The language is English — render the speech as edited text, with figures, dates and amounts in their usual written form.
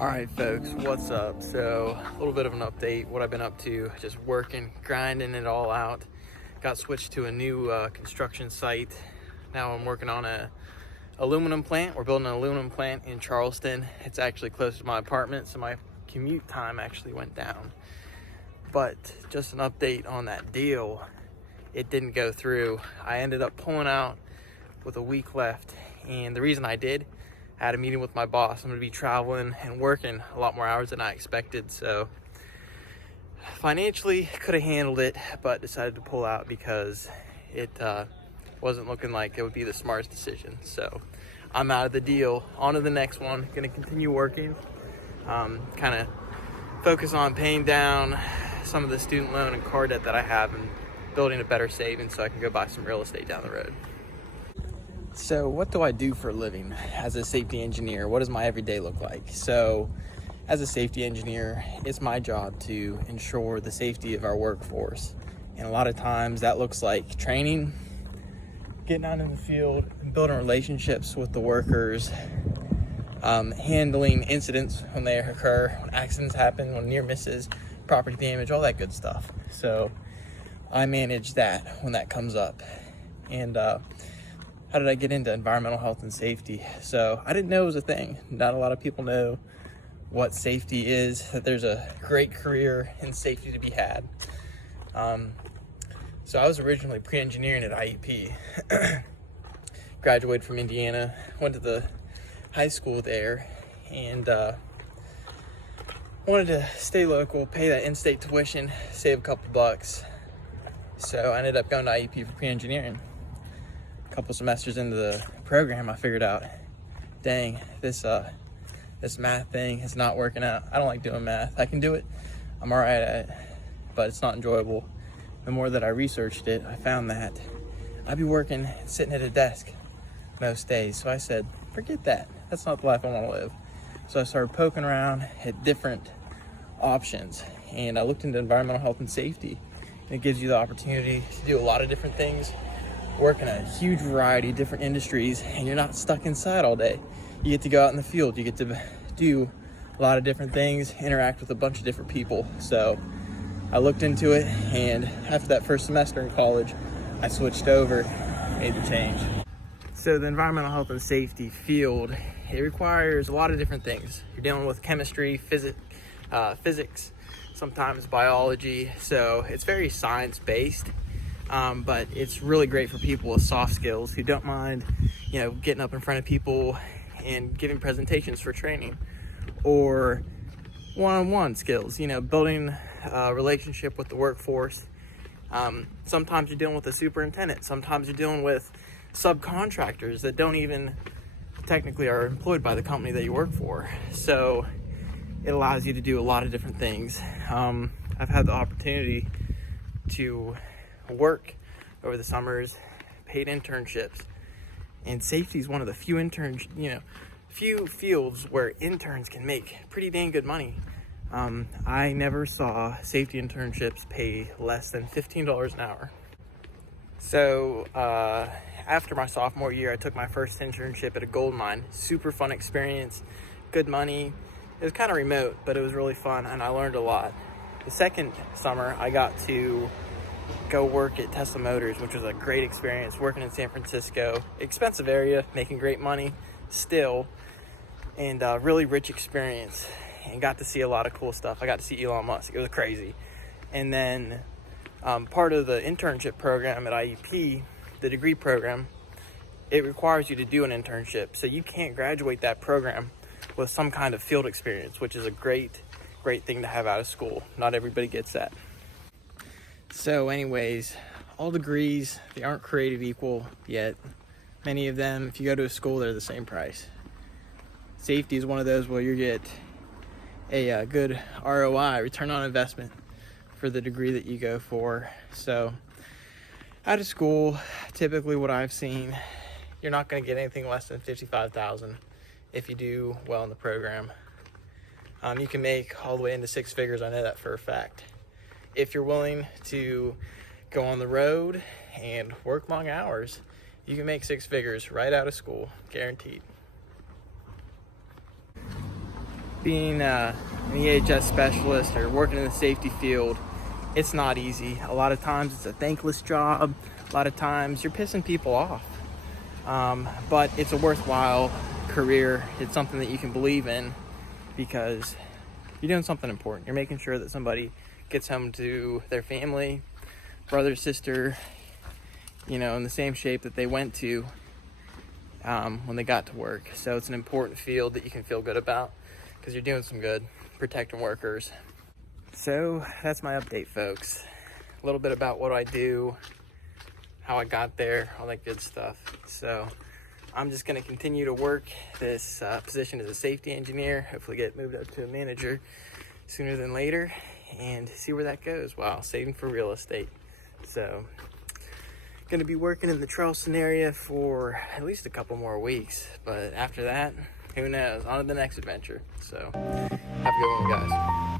All right, folks, what's up? So, a little bit of an update, what I've been up to, just working, grinding it all out. Got switched to a new construction site. Now I'm working on a aluminum plant. We're building an aluminum plant in Charleston. It's actually close to my apartment, so my commute time actually went down. But just an update on that deal, it didn't go through. I ended up pulling out with a week left, and the reason I did, I had a meeting with my boss. I'm gonna be traveling and working a lot more hours than I expected, so financially could have handled it, but decided to pull out because it wasn't looking like it would be the smartest decision. So I'm out of the deal, on to the next one. Gonna continue working, kind of focus on paying down some of the student loan and car debt that I have and building a better savings so I can go buy some real estate down the road. So what do I do for a living as a safety engineer? What does my everyday look like? So as a safety engineer, it's my job to ensure the safety of our workforce. And a lot of times that looks like training, getting out in the field, and building relationships with the workers, handling incidents when they occur, when accidents happen, when near misses, property damage, all that good stuff. So I manage that when that comes up. And how did I get into environmental health and safety? So I didn't know it was a thing. Not a lot of people know what safety is, that there's a great career in safety to be had. So I was originally pre-engineering at IEP. Graduated from Indiana, went to the high school there, and wanted to stay local, pay that in-state tuition, save a couple bucks. So I ended up going to IEP for pre-engineering. A couple semesters into the program, I figured out, dang, this math thing is not working out. I don't like doing math. I can do it, I'm all right at it, but it's not enjoyable. The more that I researched it, I found that I'd be working, sitting at a desk most days. So I said, forget that. That's not the life I want to live. So I started poking around at different options, and I looked into environmental health and safety. And it gives you the opportunity to do a lot of different things, work in a huge variety of different industries, and you're not stuck inside all day. You get to go out in the field, you get to do a lot of different things, interact with a bunch of different people. So I looked into it, and after that first semester in college, I switched over, made the change. So the environmental health and safety field, it requires a lot of different things. You're dealing with chemistry, physics, sometimes biology, so it's very science-based. But it's really great for people with soft skills who don't mind, getting up in front of people and giving presentations for training, or one-on-one skills, building a relationship with the workforce. Sometimes you're dealing with a superintendent. Sometimes you're dealing with subcontractors that don't even technically are employed by the company that you work for. So it allows you to do a lot of different things. I've had the opportunity to work over the summers, paid internships, and safety is one of the few fields where interns can make pretty dang good money. I never saw safety internships pay less than $15 an hour. So after my sophomore year, I took my first internship at a gold mine. Super fun experience, good money. It was kind of remote, but it was really fun, and I learned a lot. The second summer, I got to go work at Tesla Motors, which was a great experience, working in San Francisco. Expensive area, making great money still, and a really rich experience, and got to see a lot of cool stuff. I got to see Elon Musk. It was crazy. And then part of the internship program at IEP, the degree program, it requires you to do an internship. So you can't graduate that program with some kind of field experience, which is a great thing to have out of school. Not everybody gets that. So anyways, all degrees, they aren't created equal yet. Many of them, if you go to a school, they're the same price. Safety is one of those where you get a good ROI, return on investment, for the degree that you go for. So out of school, typically what I've seen, you're not going to get anything less than $55,000 if you do well in the program. You can make all the way into six figures. I know that for a fact. If you're willing to go on the road and work long hours, you can make six figures right out of school, guaranteed. Being an EHS specialist or working in the safety field, it's not easy. A lot of times it's a thankless job. A lot of times you're pissing people off. But it's a worthwhile career. It's something that you can believe in because you're doing something important. You're making sure that somebody gets home to their family, brother, sister, in the same shape that they went to when they got to work. So it's an important field that you can feel good about because you're doing some good protecting workers. So that's my update, folks. A little bit about what I do, how I got there, all that good stuff. So I'm just going to continue to work this position as a safety engineer, hopefully get moved up to a manager sooner than later, and see where that goes while saving for real estate. So going to be working in the Charleston area for at least a couple more weeks, but after that, who knows, on to the next adventure. So have a good one, guys.